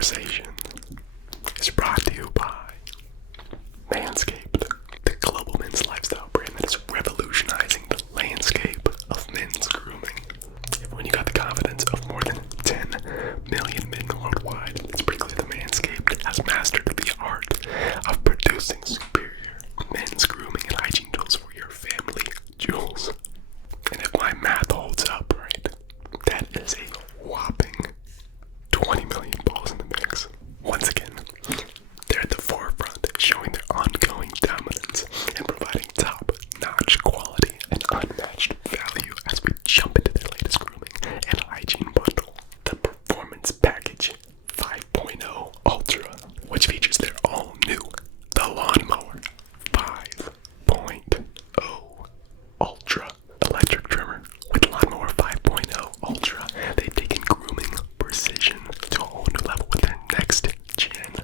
conversation is brought to you by Manscaped, the global men's lifestyle brand that is revolutionizing the landscape of men's grooming. When you got the confidence of more than 10 million men worldwide, it's pretty clear that Manscaped has mastered the art of producing superior men's grooming and hygiene tools for your family jewels. And if my math holds up right, that is a whopping 20 million balls in the mix. Once again, they're at the forefront, showing their ongoing dominance and providing top-notch quality and unmatched value as we jump into their latest grooming and hygiene bundle, the Performance Package 5.0 Ultra, which features their all-new The Lawnmower 5.0 Ultra electric trimmer. With Lawnmower 5.0 Ultra, they've taken grooming precision to a whole new level with their next-gen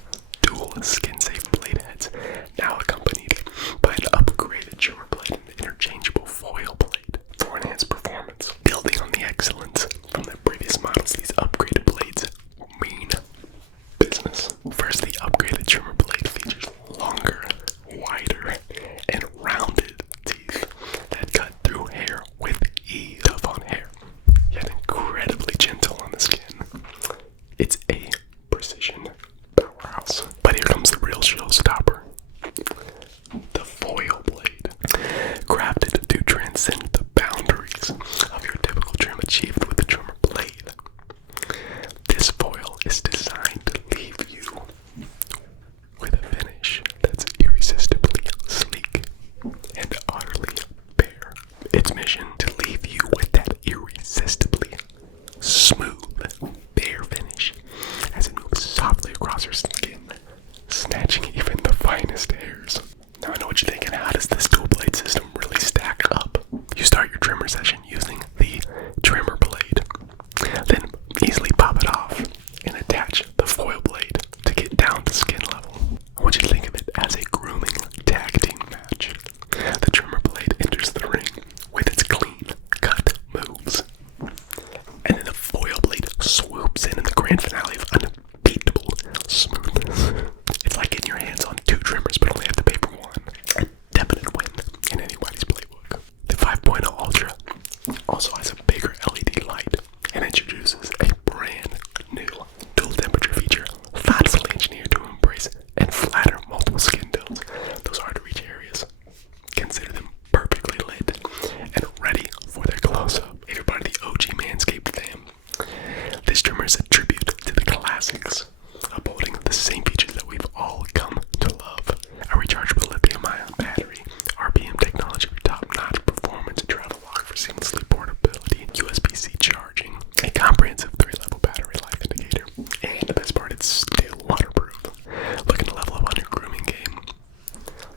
dual skin-safe blade heads, now accompanied by an upgraded trimmer blade and interchangeable foil blade for enhanced performance. Building on the excellence from their previous models, these upgraded blades mean business. First, the upgraded trimmer blade features longer, wider, and rounded teeth that cut through hair with ease. Tough on hair, yet incredibly gentle on the skin. It's a precision powerhouse. But here comes the real showstopper. The foil blade. Crafted to transcend the boundaries of your typical trim achieved with the trimmer blade. This foil is designed to leave you with a finish that's irresistibly sleek and utterly bare. Its mission to leave you with that irresistibly smooth, bare finish as it moves softly across your skin, snatching even the finest hairs. Now I know what you're thinking, how does this dual blade system really stack up? You start your trimmer session using the trimmer blade, then easily pop it off and attach the foil blade to get down to skin level. I want you to think of it as a grooming tag team match. The trimmer blade enters the ring with its clean cut moves, and then the foil blade swoops in the grand finale of unbeatable smoothness. It's like getting your hands on two trimmers but only have to pay for one. A definite win in anybody's playbook. The 5.0 Ultra also has a bigger LED light and introduces a brand new dual temperature feature thoughtfully engineered to embrace and flatter multiple skin tones. Those hard to reach areas, consider them perfectly lit and ready for their close-up. If you're part of the OG Manscaped fam, this trimmer is a tribute to the classics, upholding the same features that we've all come to love. A rechargeable lithium-ion battery, RPM technology for top-notch performance, a travel lock for seamlessly portability, USB-C charging, a comprehensive 3-level battery life indicator, and the best part, it's still waterproof. Looking to level up on your grooming game?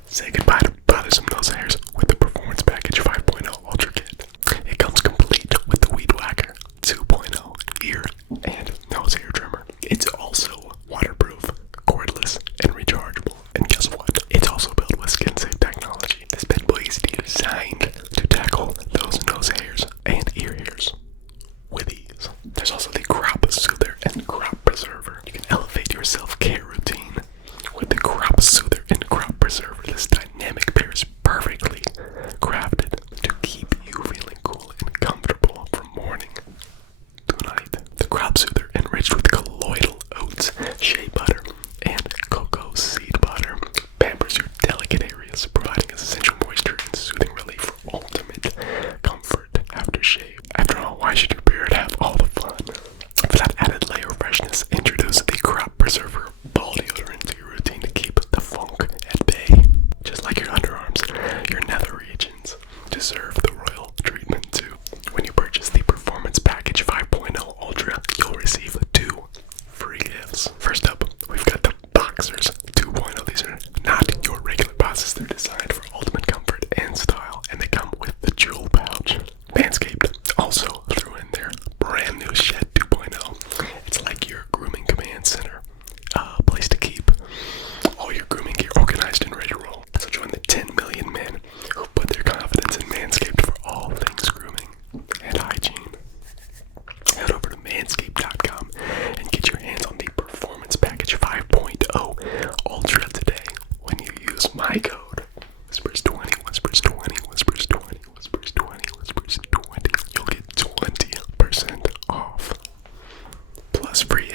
Say goodbye to bothersome nose hairs with the Performance Package 5.0 Ultra Kit. It comes complete with the Weed Whacker 2.0 ear and nose hair trimmer. It's also waterproof, cordless, and rechargeable. And guess what? It's also built with skin-safe technology. This bad boy is designed to tackle those nose hairs and ear hairs with ease. There's also the Crop Soother and Crop Preserver.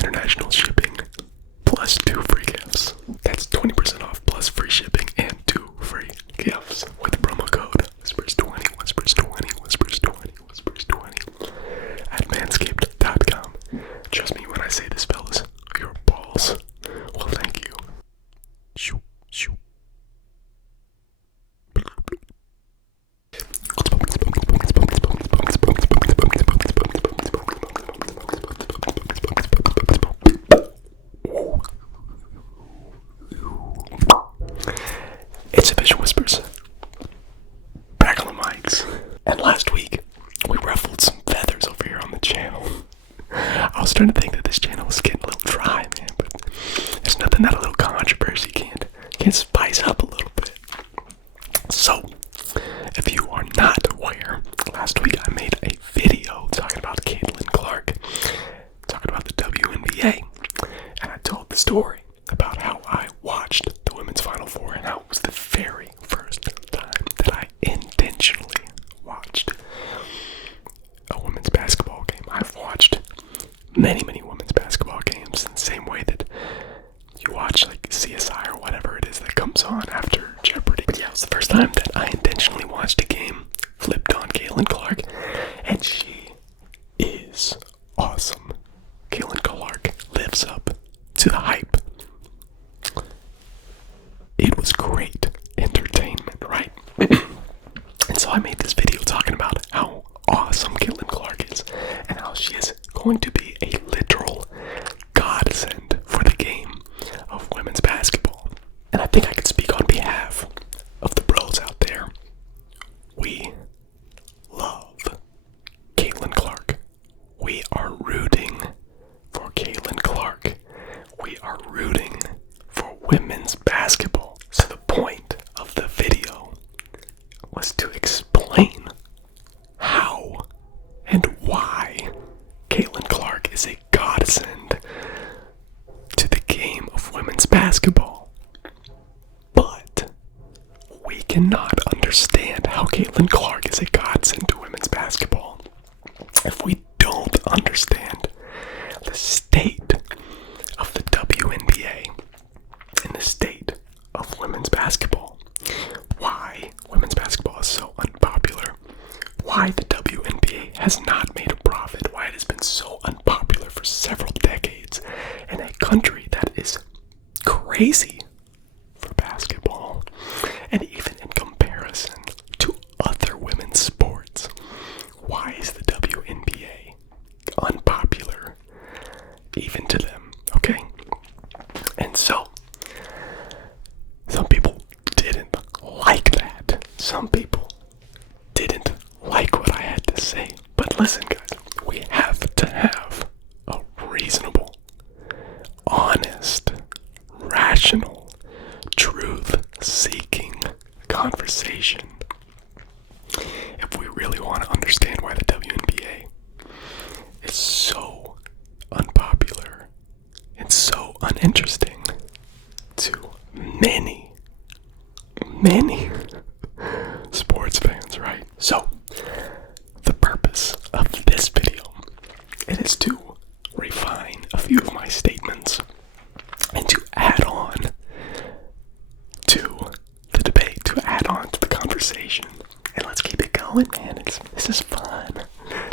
international shipping plus 2 free gifts. That's 20% off plus free shipping and 2 free gifts with promo code Whispers20, Whispers20, Whispers20, Whispers20 at Manscaped.com. Trust me when I say this, fellas, your balls will thank you. Shoo, shoo. It's Sufficient Whispers. Back on the mics. And last week, we ruffled some feathers over here on the channel. I was starting to think that this channel was getting a little dry, man, but there's nothing that a little controversy can't spice up a little bit. So, if you are not aware, last week I made a video talking about Caitlyn Clark, talking about the WNBA, and I told the story about how I watched the Women's Final Four and how it was the very first time that I intentionally watched a women's basketball game. I've watched many women's basketball games in the same way that you watch like CSI or whatever it is that comes on after Jeopardy. But yeah, it was the first time that I intentionally watched a game flipped on Caitlyn Clark, and she is awesome. Caitlyn Clark lives up to the hype. It was great entertainment, right? And so I made this video talking about how awesome Caitlyn Clark is and how she is going to be a literal godsend for the game of women's basketball. And I think I can speak on behalf of the bros out there. We love Caitlyn Clark. We are rooting for Caitlyn Clark. We are rooting for women's basketball. So the point of the video was to explain how and why Caitlyn Clark is a godsend to the game of women's basketball. But we cannot understand how Caitlyn Clark is a godsend to women's basketball if we don't understand the state of the WNBA and the state of women's basketball. Why women's basketball is so unpopular. Why the WNBA has not made a profit. Why it has been so unpopular for several decades in a country that is crazy for basketball. And even in comparison to other women's sports, why is the WNBA unpopular even to them? Okay? And so, some people didn't like that. Some people didn't like what I had to say. But listen, guys, we have to have a reasonable, honest, rational, truth-seeking conversation if we really want to understand why the WNBA is so unpopular and so uninteresting to many sports fans, right? So, the purpose of this video, it is to refine a few of my statements and to add on to the debate, to add on to the conversation. And let's keep it going, man. This is fun.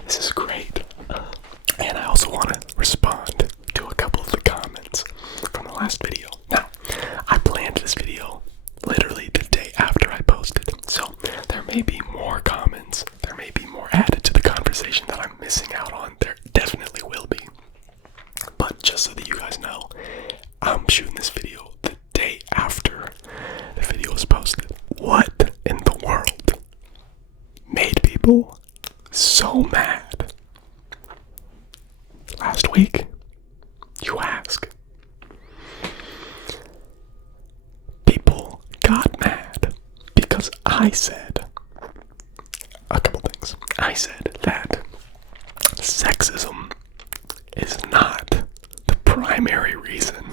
This is great. And I also want to respond to a couple of the comments from the last video. Now, I planned this video literally the day after I posted. So there may be more comments. There may be more added to the conversation that I'm missing out on. There definitely will be. But just so that you guys know, I'm shooting this video the day after the video was posted. What in the world made people so mad last week? You ask. People got mad because I said a couple things. I said that sexism is not the primary reason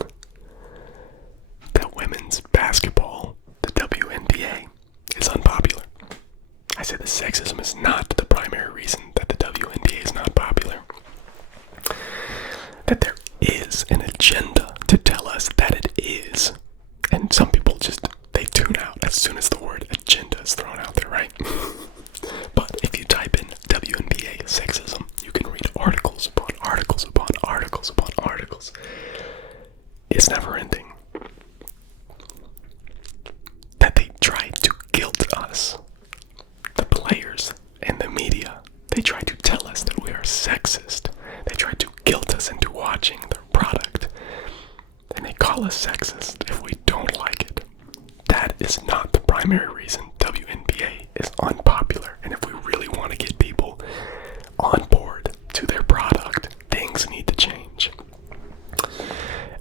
that women's basketball, the WNBA, is unpopular. I said that sexism is not the primary reason that the WNBA is not popular. That there is has an agenda to tell us that it is. And some people they tune out as soon as the word agenda is thrown out there, right? But if you type in WNBA sexism, you can read articles upon articles upon articles upon articles. It's never ending. That they try to guilt us, the players and the media. They try to tell us that we are sexist. They try to guilt us into watching their product. And they call us sexist if we don't like it. That is not the primary reason WNBA is unpopular. And if we really want to get people on board to their product, things need to change.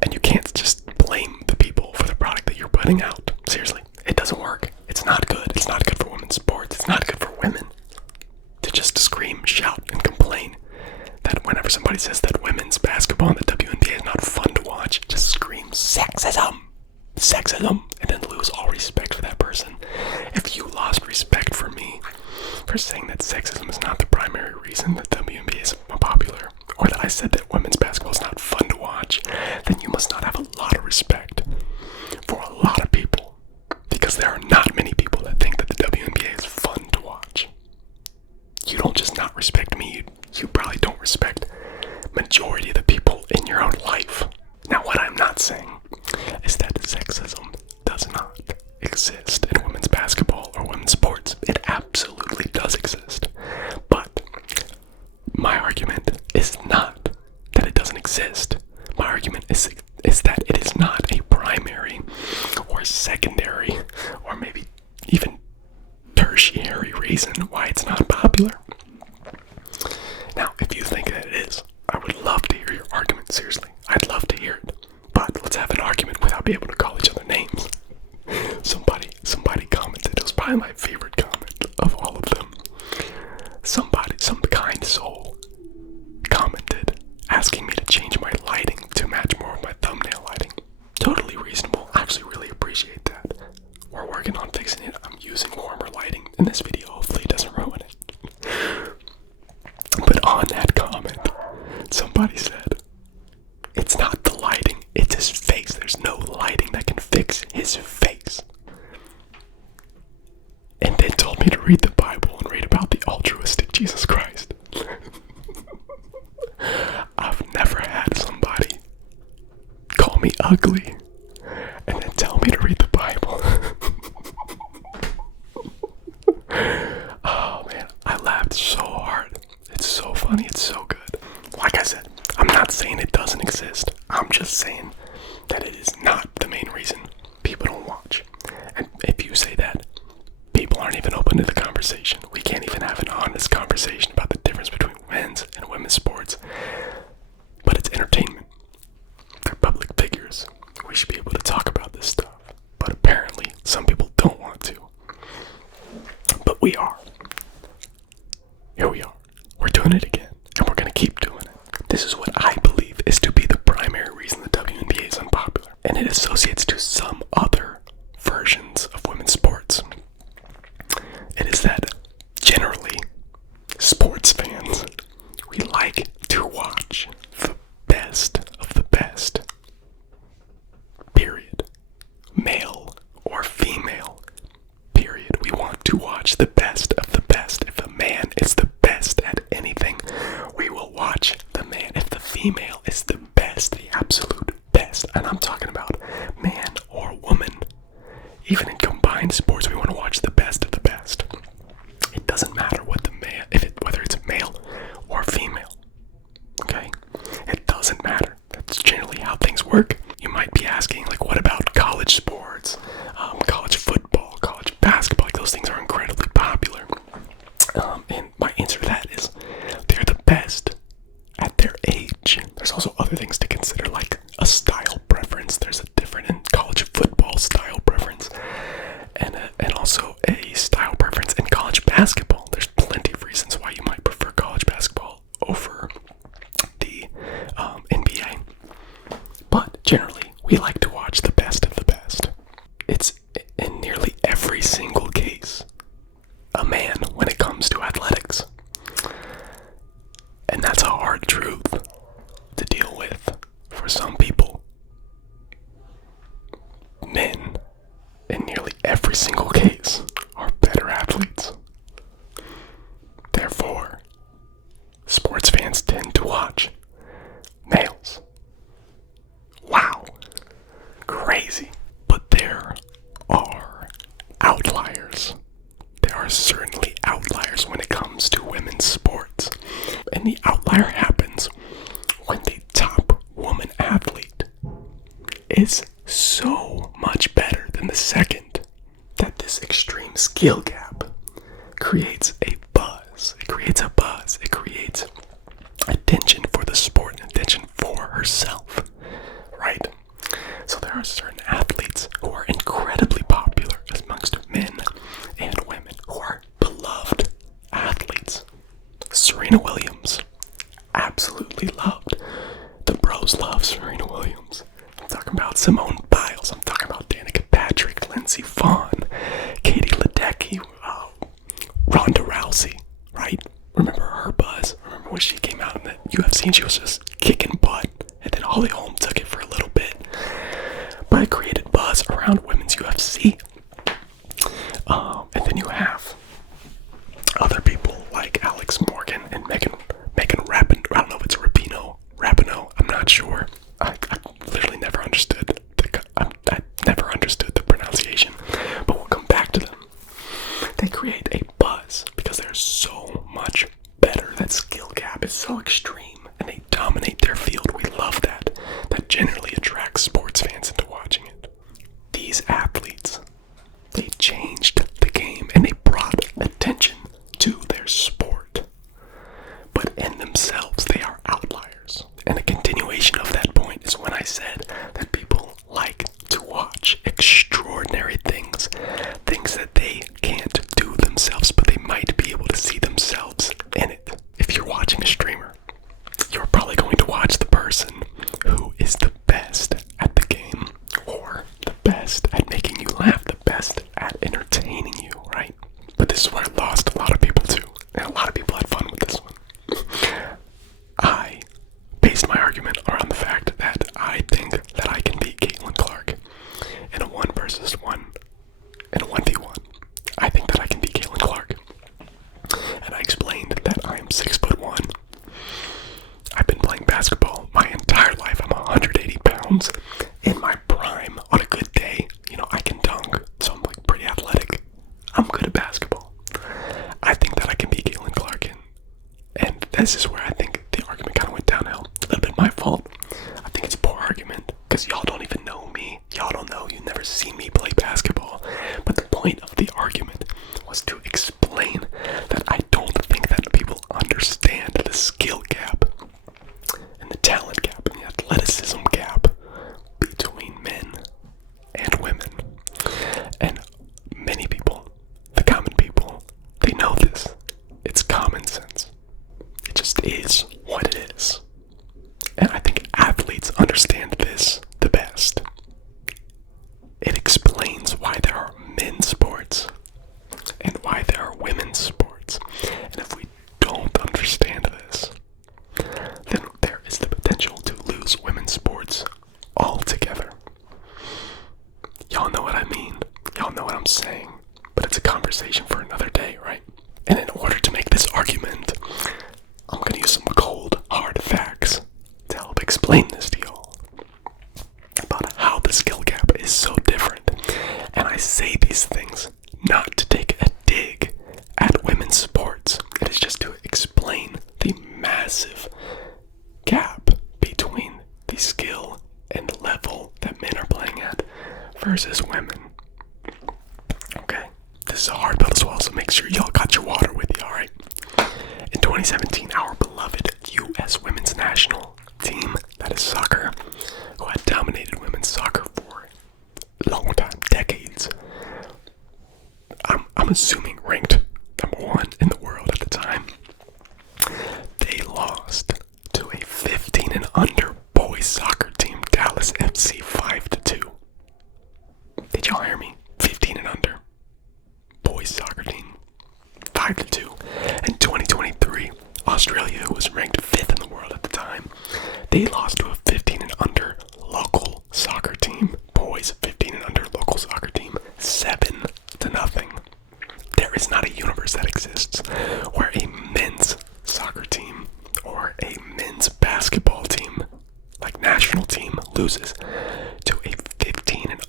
And you can't just blame the people for the product that you're putting out. Seriously, it doesn't work. It's not good. It's not good for women's sports. It's not good for women to just scream, shout, and complain that whenever somebody says that women's basketball and the WNBA is not fun to watch, just scream sexism, sexism, and then lose all respect for that person. If you lost respect for me for saying that sexism is not the primary reason that WNBA is unpopular, or that I said that women's basketball is not fun to watch, then you must not have a lot of respect for a lot of people, because there are not many people that think that the WNBA is fun to watch. You don't just not respect me, you probably don't respect majority of the people in your own life. Now, what I'm not saying is that sexism does not exist in women's basketball or women's sports. It absolutely does exist. But my argument is not that it doesn't exist. My argument is that it is not a primary or secondary or maybe even tertiary reason why it's not popular. Now, if you think that it is, I would love to hear your argument, seriously. I'd love to hear it. But let's have an argument without being able to call each other names. Somebody commented, it was probably my favorite comment of all of them. Some kind soul commented asking me to change my lighting to match more of my thumbnail lighting. Totally reasonable. I actually really appreciate that. We're working on fixing it. I'm using warmer lighting in this video. Hopefully it doesn't ruin it. But on that comment, somebody said, it's not the lighting, it's his face. There's no lighting that can fix his face. And then told me to read the Bible and read about the altruistic Jesus Christ. I've never had somebody call me ugly and then tell me to read the Bible. Oh man, I laughed so hard. It's so funny, it's so good. Like I said, I'm not saying it doesn't exist. I'm just saying that it is not the main reason people don't watch. And if you say that, people aren't even open to the conversation. We can't even have an honest conversation about the difference between men's and women's sports. But it's entertainment. They're public figures. We should be able to talk about this stuff. But apparently, some people don't want to. But we are. Here we are. We're doing it again. And we're going to keep doing it. This is what I believe is to be the primary reason the WNBA is unpopular. And it associates to some other versions of women's sports. It is that generally, sports fans, we like to watch the best of the best. Period. Male or female. Period. We want to watch the best of the best. If a man is the best at anything, we will watch the man. If the female is the best, the absolute best, and I'm talking about man or woman, even in combined sports, we want to watch the best of the best. It doesn't matter what the male, whether it's male or female. Okay? It doesn't matter. That's generally how things work. You might be asking, like, what about college sports, college football, college basketball? Like, those things are incredibly popular. And my answer to that is they're the best at their age. There's also other things to consider, like a style preference. There's a different in college football style preference, and also a style preference in college basketball. There's plenty of reasons why you might prefer college basketball over the NBA. But generally, we like to watch the best of the best. It's in nearly every single case a man when it comes to athletics. And that's a hard truth to deal with for some crazy. But there are outliers. There are certainly outliers when it comes to women's sports. And the outlier happens when the top woman athlete is so much better than the second that this extreme skill gap creates a buzz. It creates a buzz. It creates attention for the sport and attention for herself, right? So there are certain athletes who are incredibly popular amongst men and women, who are beloved athletes. Serena Williams, absolutely loved. The bros love Serena Williams. I'm talking about Simone Biles. I'm talking about Danica Patrick, Lindsey Vonn, Katie Ledecky, Ronda Rousey, right? Remember her buzz? Remember when she came out in the UFC and she was just kicking butt? And then Holly Holm took it for a little bit. But it created buzz around women's UFC. And then you have other people like Alex Morgan and Megan Rapinoe. I don't know if it's Rapinoe. I'm not sure. I literally never understood I never understood the pronunciation. But we'll come back to them. They create a buzz because they're so much better. That skill gap is so extreme, and they dominate their field. We love that. That generally attracts sports fans into watching it. These athletes, they changed the game and they brought attention to their sport. But in themselves, they are outliers. And a continuation of that point is when I said that people like to watch extraordinary things, things that they can't do themselves, but they might be able to see themselves in it. If you're watching a streamer, you're probably going to watch the person who is the best at the game, or the best at making you laugh, the best at entertaining you, right? But this is where I lost a lot of people too, and a lot of people had fun with this one. I based my argument around the fact that I think that I can beat Caitlyn Clark in a 1v1, in a 1v1. I think that I can beat Caitlyn Clark. And I explained that I am 6'1". I've been playing basketball my entire life. I'm 180 pounds. In my prime, on a good day, I can dunk. So I'm like pretty athletic. I'm good at basketball. I think that I can beat Caitlyn Clark. And this is where I think the argument kind of went downhill. A little bit my fault. I think it's a poor argument because y'all don't even know me. Y'all don't know. You've never seen me play basketball. But the point of the argument was to explain that I don't think that people understand the skill gap and the talent gap and the athleticism gap between men and women. And many people, the common people, they know this. It's common sense. It just is what it is. And I think athletes understand this the best. It explains why there are men's sports and why there are women's sports. And if we don't understand this, then there is the potential to lose women's sports altogether. Y'all know what I mean. Y'all know what I'm saying. But it's a conversation for another day, right? And in order to make this argument, I'm going to use some cold, hard facts to help explain this to y'all about how the skill gap is so different. And I say these things not to take a dig at women's sports. It is just to explain the massive gap between the skill and level that men are playing at versus women. Okay? This is a hard pill to swallow, so make sure y'all got your water with you, alright? In 2017, our beloved U.S. women's national team, that is soccer, who had dominated women's soccer for a long time, decades, I'm assuming ranked number 1 in the world at the time, they lost to a 15 and under boys soccer team, Dallas FC, 5-2. Did y'all hear me? 15 and under boys soccer team, 5-2. In 2023, Australia, who was ranked 5th in the world at the time, they lost to a 15 and under local soccer team, boys 15 and under local soccer team, 7-0. There is not a universe that exists where a men's soccer team or a men's basketball team, like national team, loses to a 15 and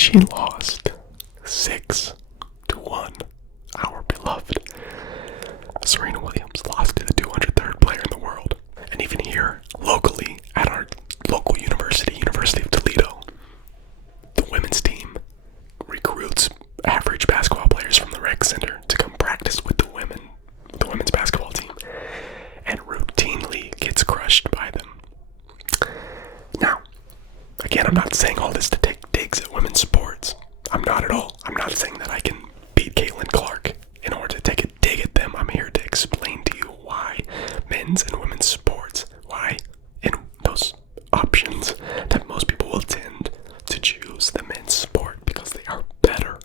she lost 6-1. Our beloved Serena Williams lost to the 203rd player in the world. And even here, locally, at our local university, University of Toledo, the women's team recruits average basketball players from the rec center to come practice with the women's basketball team, and routinely gets crushed by them. Now, again, I'm not saying all this to take digs at women's sports. I'm not at all. I'm not saying that I can beat Caitlyn Clark in order to take a dig at them. I'm here to explain to you why men's and women's sports, why in those options that most people will tend to choose the men's sport, because they are better.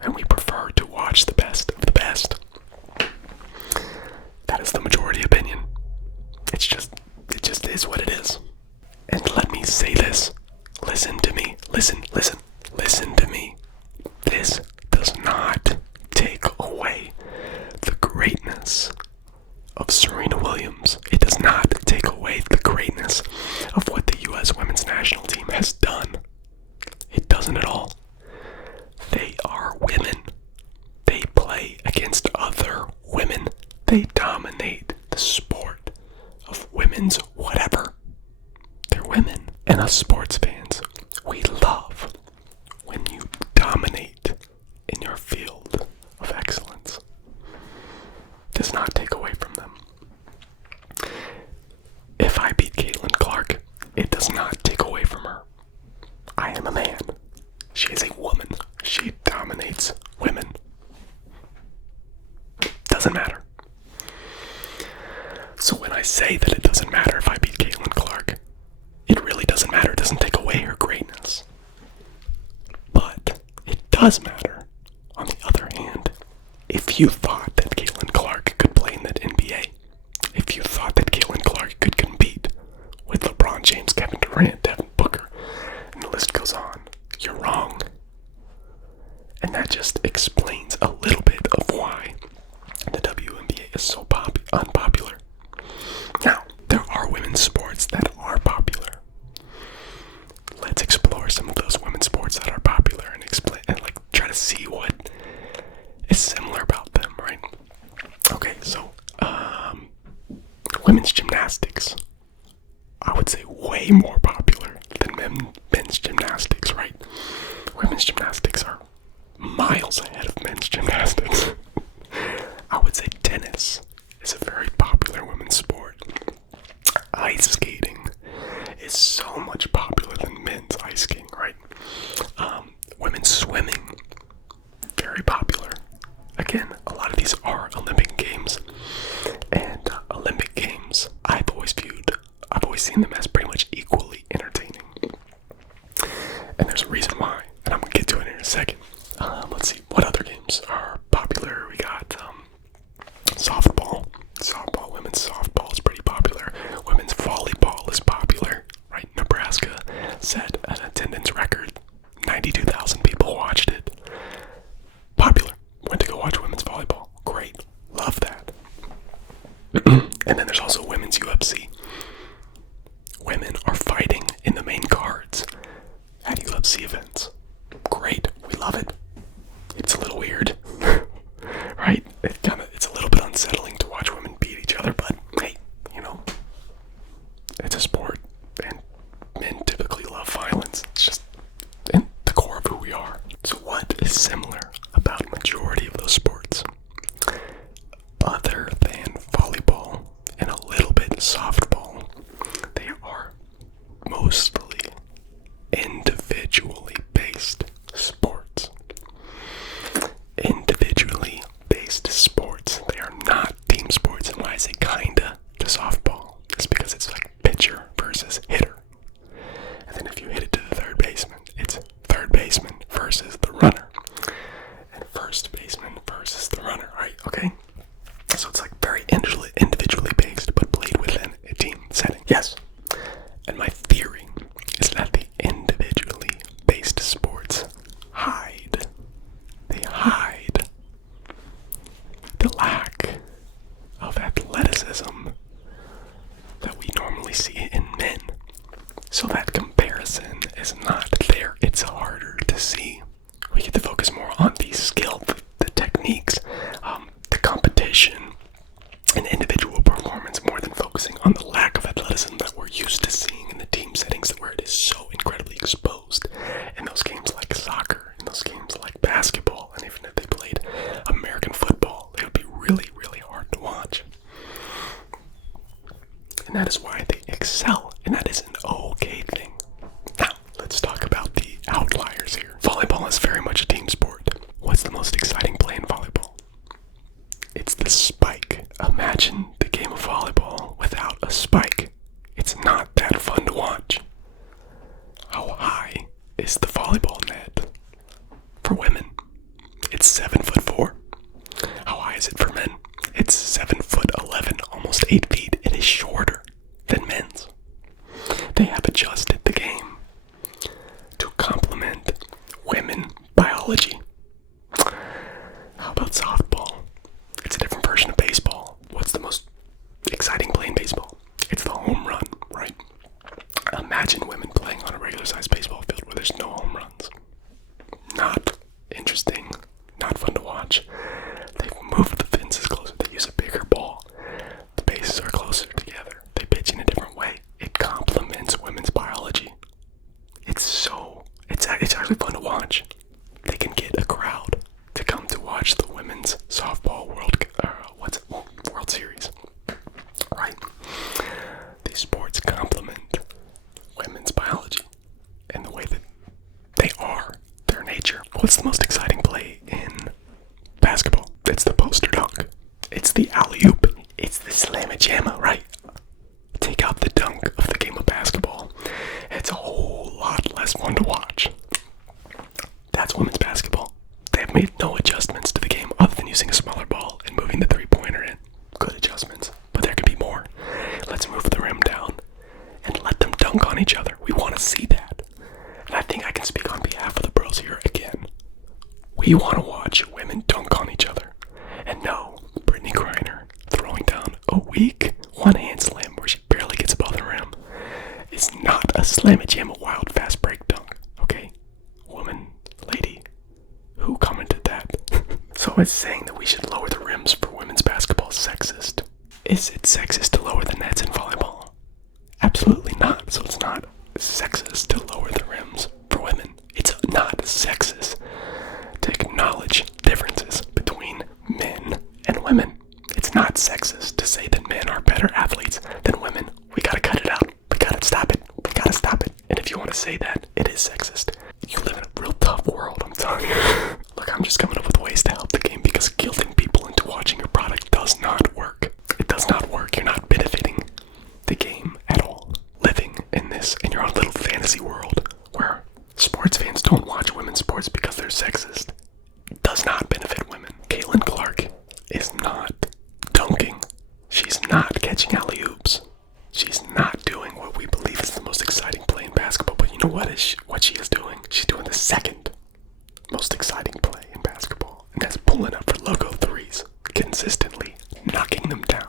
And we prefer to watch the best of the best. That is the majority opinion. It just is what it is. And let me say this. Listen to me. Listen to me. This does not take away the greatness of Serena Williams. It does not take away the greatness of what the U.S. women's national team has done. It doesn't at all. They are women. They play against other women. They dominate the sport of women's whatever. They're women. And us sports fans, we love when you dominate in your field of excellence. Does not take away from them. If I beat Caitlyn Clark, it does not take away from her. I am a man. She is a woman. She dominates women. Doesn't matter. So when I say that it doesn't matter if I beat Caitlyn Clark, it really doesn't matter. It doesn't take away her greatness. But it does matter, on the other hand, if you thought that Caitlyn Clark could play in the NBA, if you thought that Caitlyn Clark could compete with LeBron James, Kevin Durant, Devin Booker, and the list goes on, you're wrong. And that just explains a little bit of why the WNBA is so unpopular. Now, there are women's sports that are popular. Let's explore some of those women's sports that are popular and explain and try to see what is similar about them, right? Okay, so women's gymnastics, I would say way more popular than men's gymnastics, right? Women's gymnastics are miles ahead of men's gymnastics. I would say tennis is a very popular women's sport. Ice skating is so much popular than men's ice skating, right? Women's swimming, very popular. Again, a lot of these are Olympic games, and Olympic games I've always seen them as pretty much equally entertaining. And there's a reason why, and I'm gonna get to it in a second. Let's see, what other games are popular? We got softball. Women's softball is pretty popular. Women's volleyball is popular, right? Nebraska set an attendance record. 92,000 people watched it. Popular. Went to go watch women's volleyball. Great. Love that. And then there's also women's UFC. Women are fighting in the main cards at UFC events. Great. We love it. It's a little weird. Right? It's a little bit unsettling to watch women beat each other, but hey, it's a sport, and men typically love violence. It's just in the core of who we are. So what is similar about majority of those sports? Other than volleyball and a little bit softball, they are mostly individually based sports. Individually based sports. They are not team sports. And why I say kinda to softball is because it's like pitcher versus hitter. And then if you hit it to the third baseman, it's third baseman versus the runner. And first baseman versus the runner, right? Okay? So it's like very individually based, but played within a team setting. Yes. And my theory is that the individually based sports hide the lack of athleticism that we normally see in men. So that comparison is not there. It's harder to see. We get to focus more on the skill, the techniques, the competition, and individual performance more than focusing on the lack of athleticism that we're used to seeing in the team settings where it is so incredibly exposed in those games like soccer, in those games like basketball, and even if they played American football, they would be really, really hard to watch. And that is why they excel, and that is an okay thing. Now, let's talk about the outliers here. Volleyball is very much a team sport. What's the most exciting play in volleyball? It's the spike. Imagine the game of volleyball without a spike. It's not that fun to watch. How high is the volleyball net? For women, it's 7'4". How high is it for men? It's 7'11", almost 8 feet. It is shorter than men's. They have adjusted the game to complement women biology. How about softball? It's a different version of baseball. What's the most exciting play in baseball? It's the home run, right? Imagine women playing on a regular-sized baseball field where there's no home runs. Not interesting, not fun to watch. They've moved the fences closer. They use a bigger ball. The bases are closer together. They pitch in a different way. It complements women's biology. It's actually fun to watch. They can get a crowd to come to watch the women's softball World Series, right? These sports complement women's biology and the way that they are, their nature. What's the most exciting play in basketball? It's the poster dunk. It's the alley-oop. It's the slamma-jamma, right? Take out the dunk of the game of basketball. It's a whole lot less fun to watch. That's women's basketball. They have made no adjustments to the game other than using a smaller ball and moving the three-pointer in. Good adjustments, but there could be more. Let's move the rim down and let them dunk on each other. We want to see that. And I think I can speak on behalf of the bros here again. We want to watch women dunk on each other. And no, Brittany Griner throwing down a weak one-hand slam where she barely gets above the rim is not a slamma-jamma wild fast break dunk, okay? Woman, lady, who commented that? So it's saying that we should lower the rims for women's basketball sexist. Is it sexist to lower the nets in volleyball? Absolutely not. So it's not sexist to lower the rims for women. It's not sexist to acknowledge differences between men and women. It's not sexist to say that men are better athletes than women. We gotta cut it out. We gotta stop it. We gotta stop it. And if you want to say that, it is sexist. You live in a real tough world, I'm telling you. Look, I'm just coming up with ways to help the game because guilting people into watching your product does not work. It does not work. You're not benefiting the game at all. Living in your own little fantasy world where sports fans don't watch women's sports because they're sexist. It does not benefit women. Caitlyn Clark is not dunking. She's not catching alley-oops. She's not doing what we believe is the most exciting play in basketball. But you know what she is doing? She's doing the second most exciting play in basketball. And that's pulling up for logo threes. Consistently knocking them down.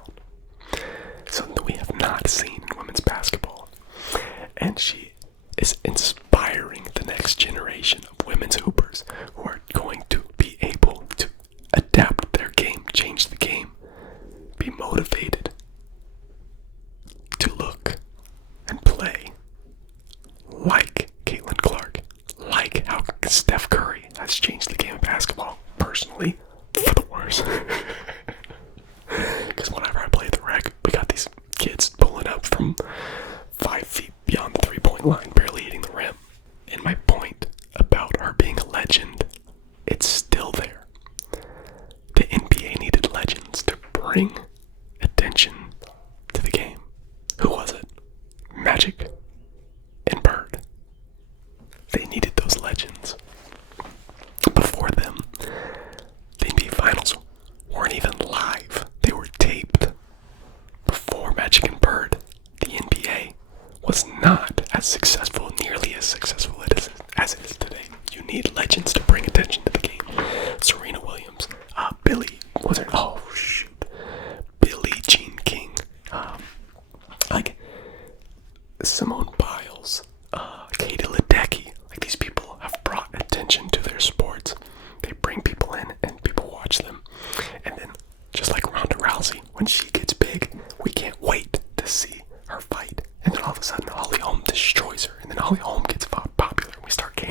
Something that we have not seen in women's basketball. And she is inspiring the next generation of women's hoopers who are going to be able to adapt their game, change the game, be motivated to look and play like Caitlyn Clark, like how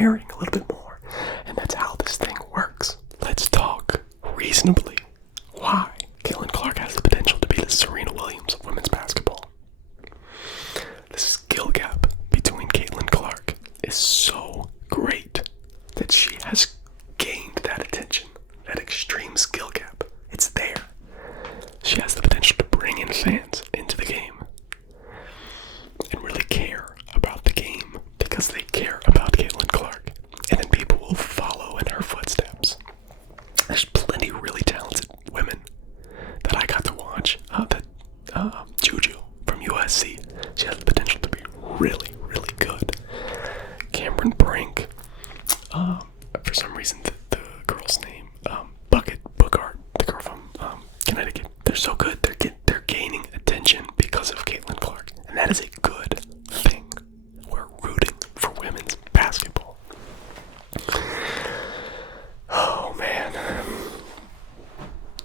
caring a little bit more. And that's how this thing works. Let's talk reasonably why Caitlyn Clark has the potential to be the Serena Williams of women's basketball. The skill gap between Caitlyn Clark is so great that she has gained that attention, that extreme skill gap. It's there. She has the potential to bring in fans into the game and really care about the game because they care about Caitlyn Clark. And then people will follow in her footsteps. There's plenty of really talented women that I got to watch. Juju from USC, she has the potential to be really, really good. Cameron Brink, for some reason the girl's name, Bookart, the girl from Connecticut. They're so good. They're gaining attention because of Caitlyn Clark, and that is a good thing. We're rooting for women's basketball. Oh man,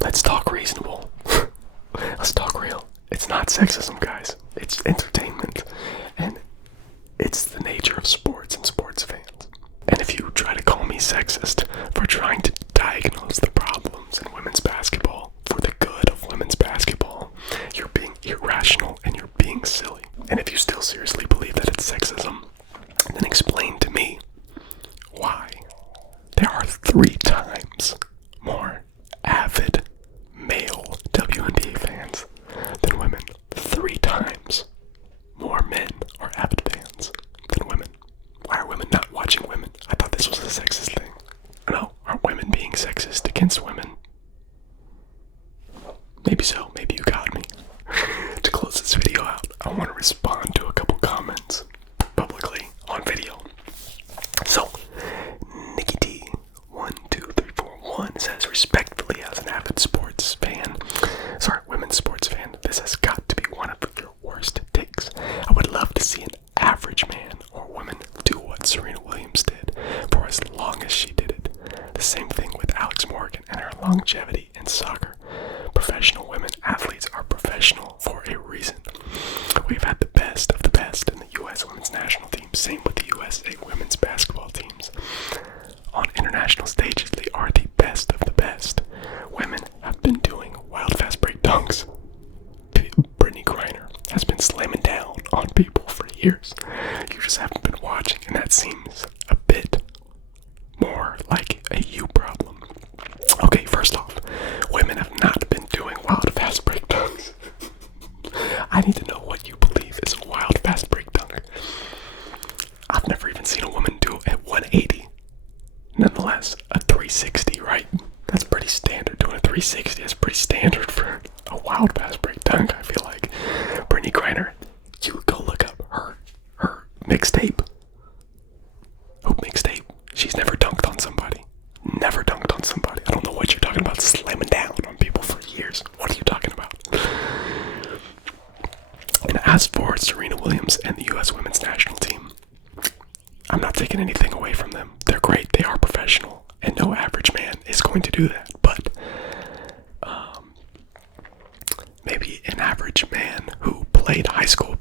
let's talk reasonable. Let's talk real. It's not sexism, guys. It's entertainment, and it's the nature of sports and sports fans. And if you try to call me sexist for trying to diagnose the problems in women's basketball for the good of women's basketball, you're being irrational and you're being silly. And if you still seriously believe that it's sexism, then explain to me why there are 3 times more avid male WNBA fans than women. 3 times more men are avid fans than women. Why are women not watching women? I thought this was a sexist thing. No, aren't women being sexist against women? Maybe so, maybe you got me. To close this video out, I want to respond to a couple comments publicly on video. So, Nikki T 12341 says, respectfully, as an avid women's sports fan, this has got to be one of your worst takes. I would love to see an average man or woman do what Serena Williams did for as long as she did it. The same thing with Alex Morgan and her longevity in soccer. Professional women athletes are professional for a reason. We've had the best of the best in the U.S. women's national team. Same with the USA women's basketball teams. On international stages, they are the best of the best. Women have been doing wild fast break dunks. Brittany Griner has been slamming down on people for years. You just haven't been watching, and that seems a bit more like a you problem. Okay, first off, women have not been doing wild fast break dunks. I need to know what you believe is a wild fast break dunk. I've never even seen a woman do it at 180. Nonetheless, a 360, right? That's pretty standard. Doing a 360 is pretty standard for a wild fast break dunk, I feel like. Brittany Griner, you go look up her mixtape. Hoop mixtape. She's never dunked on somebody. Never dunked on somebody. I don't know what you're talking about, slamming down on people for years. What are you talking about? And as for Serena Williams and the U.S. women's national team, I'm not taking anything away from them. They're great. They are professional. And no average man is going to do that. But maybe an average man who played high school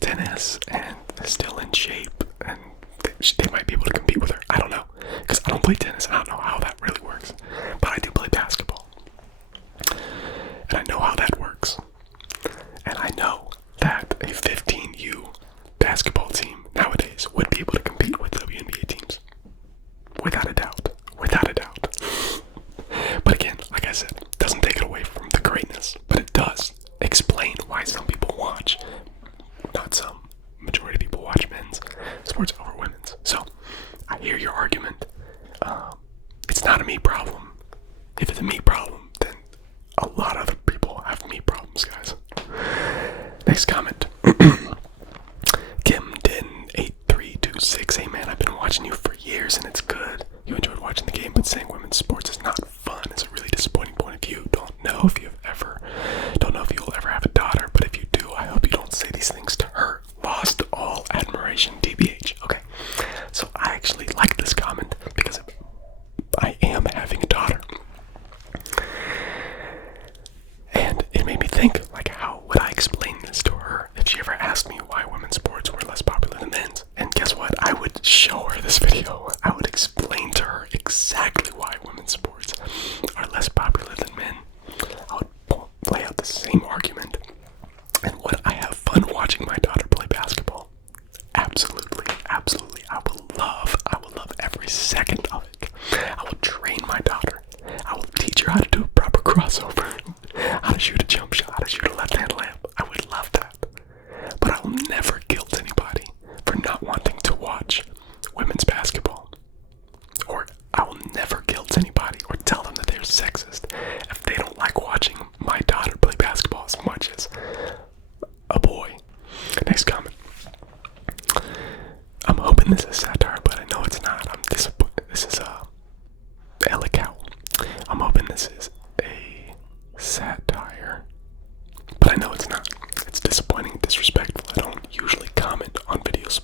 tennis and is still in shape, and they might be able to compete with her. I don't know. Because I don't play tennis, and I don't know how that really works. But I do play basketball. And I know how that works. And I know that a 15U basketball team nowadays would be able to compete with WNBA teams. Without a doubt. Without a doubt. But again, like I said, it doesn't take it away from the greatness, but it does explain why some people watch, not some, majority of people watch men's sports over women's. So, I hear your argument. It's not a me problem. If it's a me problem, then a lot of other people have me problems, guys. Next comment. Kim Den 8326. Hey man, I've been watching you for years and it's good. You enjoyed watching the game, but saying women's sports is not fun is a really disappointing point of view. Don't know if you'll ever have a daughter, but if you do, I hope you don't say these things to her. Lost all admiration, TBH. Okay, so I actually like this comment because I am having a daughter. And it made me think, like, how would I explain this to her if she ever asked me why women's sports were less popular than men's? And guess what? hoping this is satire, but I know it's not. I'm disappointed. This is Elikau. I'm hoping this is a satire, but I know it's not. It's disappointing and disrespectful. I don't usually comment on videos,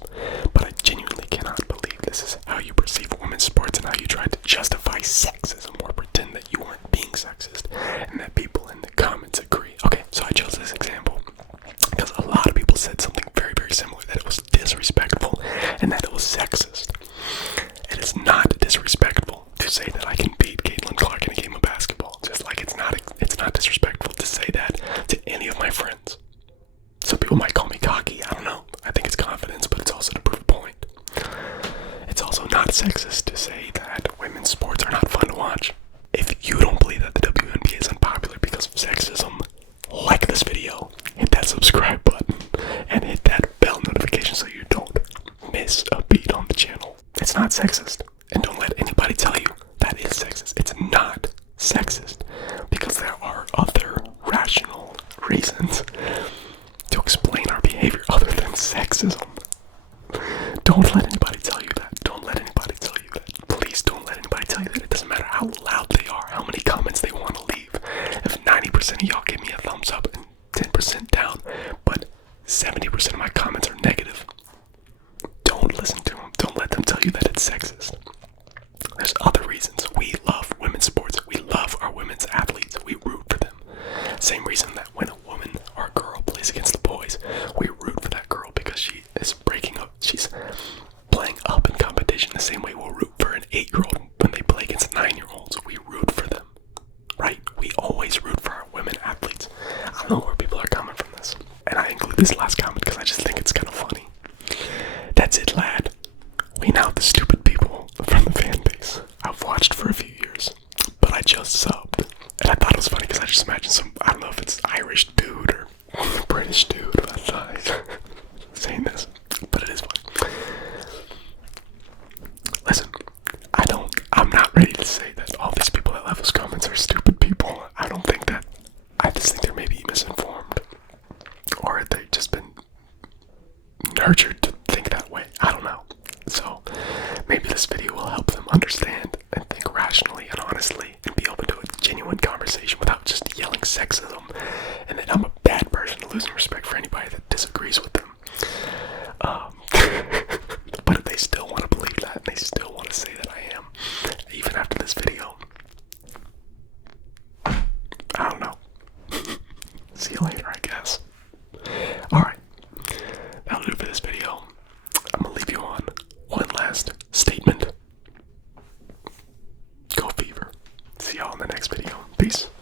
but I genuinely cannot believe this is how you perceive women's sports and how you try to justify sexism or pretend that you aren't being sexist and that people in the comments agree. Okay, so I chose this example because a lot of people said something very, very similar, that it was disrespectful and that it was sexist. It is not disrespectful to say that I can beat Caitlyn Clark in a game of basketball, just like it's not disrespectful to say that to any of my friends. Some people might call me cocky, I don't know. I think it's confidence, but it's also to prove a point. It's also not sexist to say that women's sports are not fun to watch. If you don't believe that the WNBA is unpopular because of sexism, like this video, hit that subscribe button, and hit that bell notification so you don't miss a beat on the channel. It's not sexist, and don't let anybody tell you that is sexist. It's not sexist, because there are other rational reasons to explain our behavior other than sexism. Don't let anybody tell you that. Don't let anybody tell you that. Please don't let anybody tell you that. It doesn't matter how loud they are, how many comments they want to leave. If 90% of y'all give me a thumbs up and 10% down, but 70% of my comments are negative, don't listen to them. Don't let them tell you that it's sexist. There's other reasons. We love women's sports. We love our women's athletes. We root for them. Same reason that when a woman or a girl plays against the boys, we root for that girl because she is breaking up. She's playing up in competition the same way we'll root for an 8-year-old when they play against 9-year-olds. We root for them, right? We always root for our women athletes. I don't know where people are coming from this. And I include this last comment because I just think it's kind of funny. That's it, lad. We know the stupid people from the fan base I've watched for a few years, but I just subbed. And I thought it was funny because I just imagined I don't know if it's Irish dude or British dude saying this, but it is funny. Listen, I'm not ready to say that all these people that left us comments are stupid people. I don't think that. I just think they're maybe misinformed, or they've just been nurtured to think that way. I don't know. So maybe this video will help them understand and think rationally and honestly and be open to a genuine conversation without just yelling sexism and that I'm a bad person losing respect for anybody that disagrees with them. But if they still want to believe that and they still want to say that I am, even after this video, I don't know. See you later.